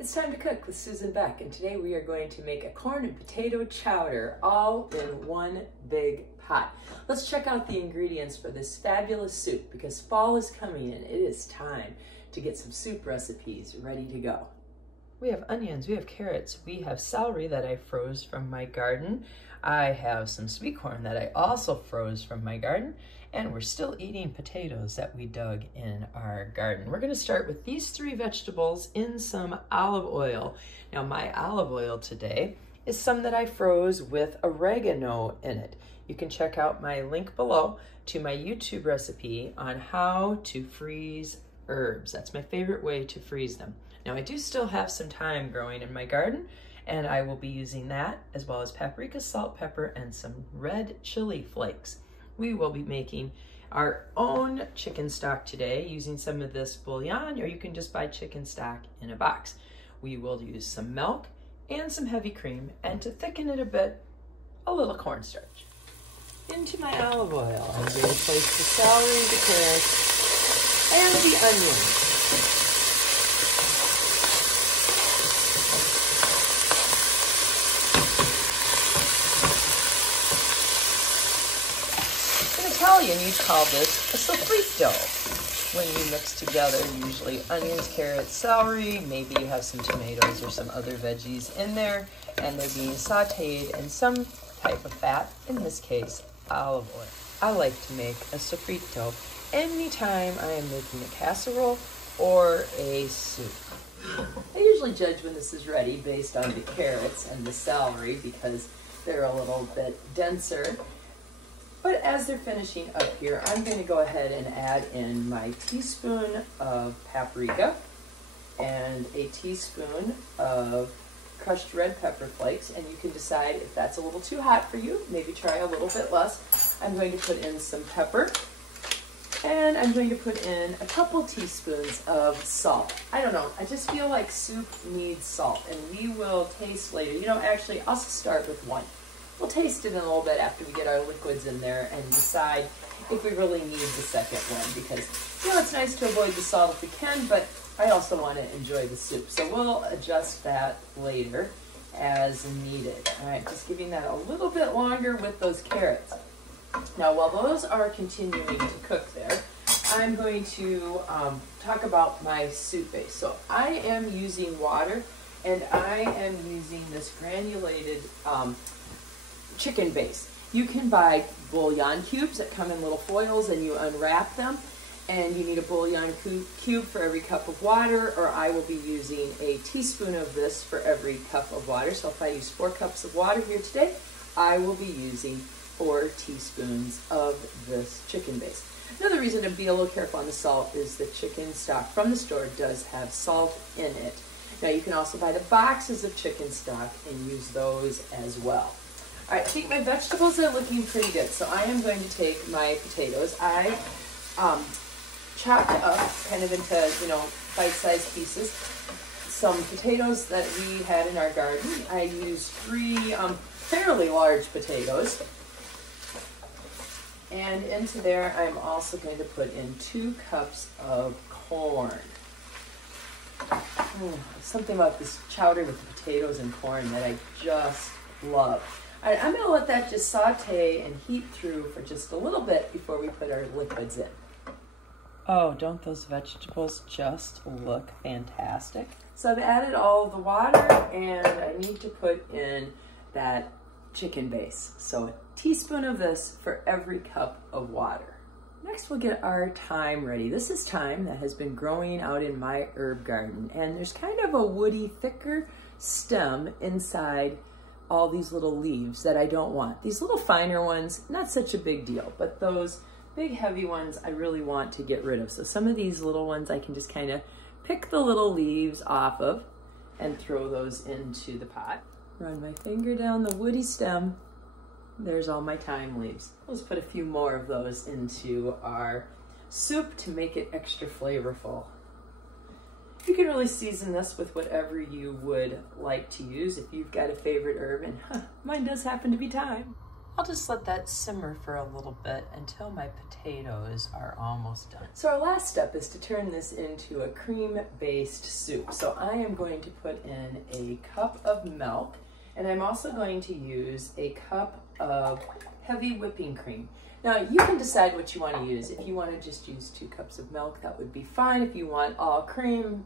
It's time to cook with Susan Beck, and today we are going to make a corn and potato chowder all in one big pot. Let's check out the ingredients for this fabulous soup because fall is coming and it is time to get some soup recipes ready to go. We have onions, we have carrots, we have celery that I froze from my garden. I have some sweet corn that I also froze from my garden, and we're still eating potatoes that we dug in our garden. We're going to start with these three vegetables in some olive oil. Now my olive oil today is some that I froze with oregano in it. You can check out my link below to my YouTube recipe on how to freeze herbs. That's my favorite way to freeze them. Now I do still have some thyme growing in my garden, and I will be using that as well as paprika, salt, pepper, and some red chili flakes. We will be making our own chicken stock today using some of this bouillon, or you can just buy chicken stock in a box. We will use some milk and some heavy cream, and to thicken it a bit, a little cornstarch. Into my olive oil, I'm going to place the celery, the carrots, and the onions. Italian, you'd call this a sofrito. When you mix together, usually onions, carrots, celery, maybe you have some tomatoes or some other veggies in there, and they're being sauteed in some type of fat, in this case, olive oil. I like to make a sofrito anytime I am making a casserole or a soup. I usually judge when this is ready based on the carrots and the celery because they're a little bit denser. But as they're finishing up here, I'm going to go ahead and add in my teaspoon of paprika and a teaspoon of crushed red pepper flakes. And you can decide if that's a little too hot for you. Maybe try a little bit less. I'm going to put in some pepper. And I'm going to put in a couple teaspoons of salt. I don't know, I just feel like soup needs salt. And we will taste later. You know, actually, I'll start with one. We'll taste it in a little bit after we get our liquids in there and decide if we really need the second one because, you know, it's nice to avoid the salt if we can, but I also want to enjoy the soup. So we'll adjust that later as needed. All right, just giving that a little bit longer with those carrots. Now, while those are continuing to cook there, I'm going to talk about my soup base. So I am using water, and I am using this granulated chicken base. You can buy bouillon cubes that come in little foils and you unwrap them, and you need a bouillon cube for every cup of water, or I will be using a teaspoon of this for every cup of water. So if I use 4 cups of water here today, I will be using 4 teaspoons of this chicken base. Another reason to be a little careful on the salt is the chicken stock from the store does have salt in it. Now you can also buy the boxes of chicken stock and use those as well. All right, I think my vegetables are looking pretty good, so I am going to take my potatoes. I chopped up kind of into, you know, bite-sized pieces some potatoes that we had in our garden. I used 3 fairly large potatoes. And into there, I'm also going to put in 2 cups of corn. Something about this chowder with the potatoes and corn that I just love. All right, I'm going to let that just saute and heat through for just a little bit before we put our liquids in. Oh, don't those vegetables just look fantastic? So I've added all of the water, and I need to put in that chicken base. So a teaspoon of this for every cup of water. Next, we'll get our thyme ready. This is thyme that has been growing out in my herb garden, and there's kind of a woody, thicker stem inside all these little leaves that I don't want. These little finer ones, not such a big deal, but those big heavy ones I really want to get rid of. So some of these little ones I can just kind of pick the little leaves off of and throw those into the pot. Run my finger down the woody stem. There's all my thyme leaves. Let's put a few more of those into our soup to make it extra flavorful. You can really season this with whatever you would like to use if you've got a favorite herb, and mine does happen to be thyme. I'll just let that simmer for a little bit until my potatoes are almost done. So our last step is to turn this into a cream-based soup. So I am going to put in a cup of milk, and I'm also going to use a cup of heavy whipping cream. Now you can decide what you want to use. If you want to just use 2 cups of milk, that would be fine. If you want all cream,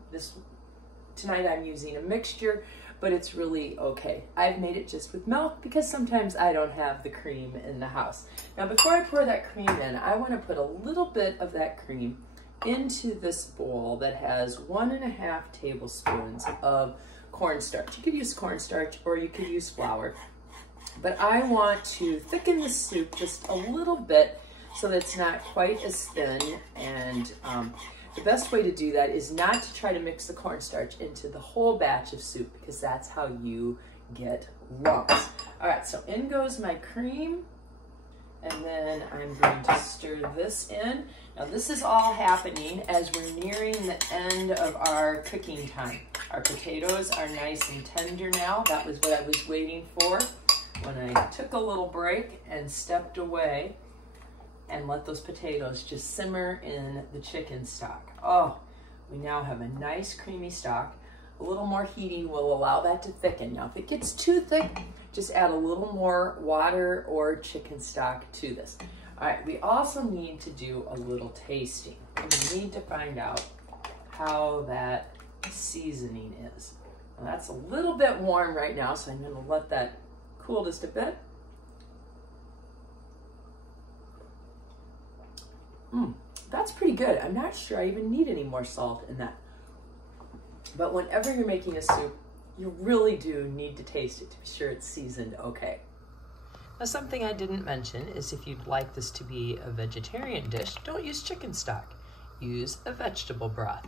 tonight I'm using a mixture, but it's really okay. I've made it just with milk because sometimes I don't have the cream in the house. Now before I pour that cream in, I want to put a little bit of that cream into this bowl that has 1.5 tablespoons of cornstarch. You could use cornstarch or you could use flour, but I want to thicken the soup just a little bit so that it's not quite as thin. And the best way to do that is not to try to mix the cornstarch into the whole batch of soup, because that's how you get lumps. All right, so in goes my cream, and then I'm going to stir this in. Now this is all happening as we're nearing the end of our cooking time. Our potatoes are nice and tender now. That was what I was waiting for when I took a little break and stepped away and let those potatoes just simmer in the chicken stock. Oh, we now have a nice creamy stock. A little more heating will allow that to thicken. Now, if it gets too thick, just add a little more water or chicken stock to this. All right, we also need to do a little tasting. We need to find out how that seasoning is. Now, that's a little bit warm right now, so I'm gonna let that cool just a bit. That's pretty good. I'm not sure I even need any more salt in that. But whenever you're making a soup, you really do need to taste it to be sure it's seasoned okay. Now, something I didn't mention is if you'd like this to be a vegetarian dish, don't use chicken stock. Use a vegetable broth.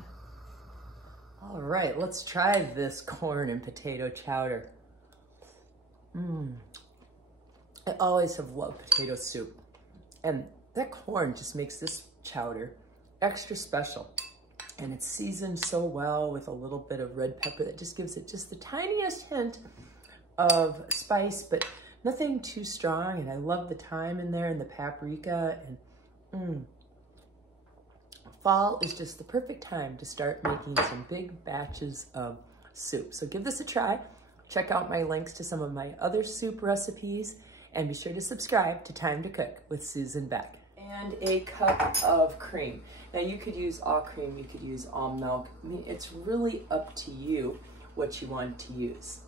All right, let's try this corn and potato chowder. I always have loved potato soup, and that corn just makes this chowder extra special. And it's seasoned so well with a little bit of red pepper that just gives it just the tiniest hint of spice, but nothing too strong. And I love the thyme in there and the paprika. And fall is just the perfect time to start making some big batches of soup. So give this a try. Check out my links to some of my other soup recipes, and be sure to subscribe to Time to Cook with Susan Beck. And a cup of cream. Now you could use all cream, you could use all milk. I mean, it's really up to you what you want to use.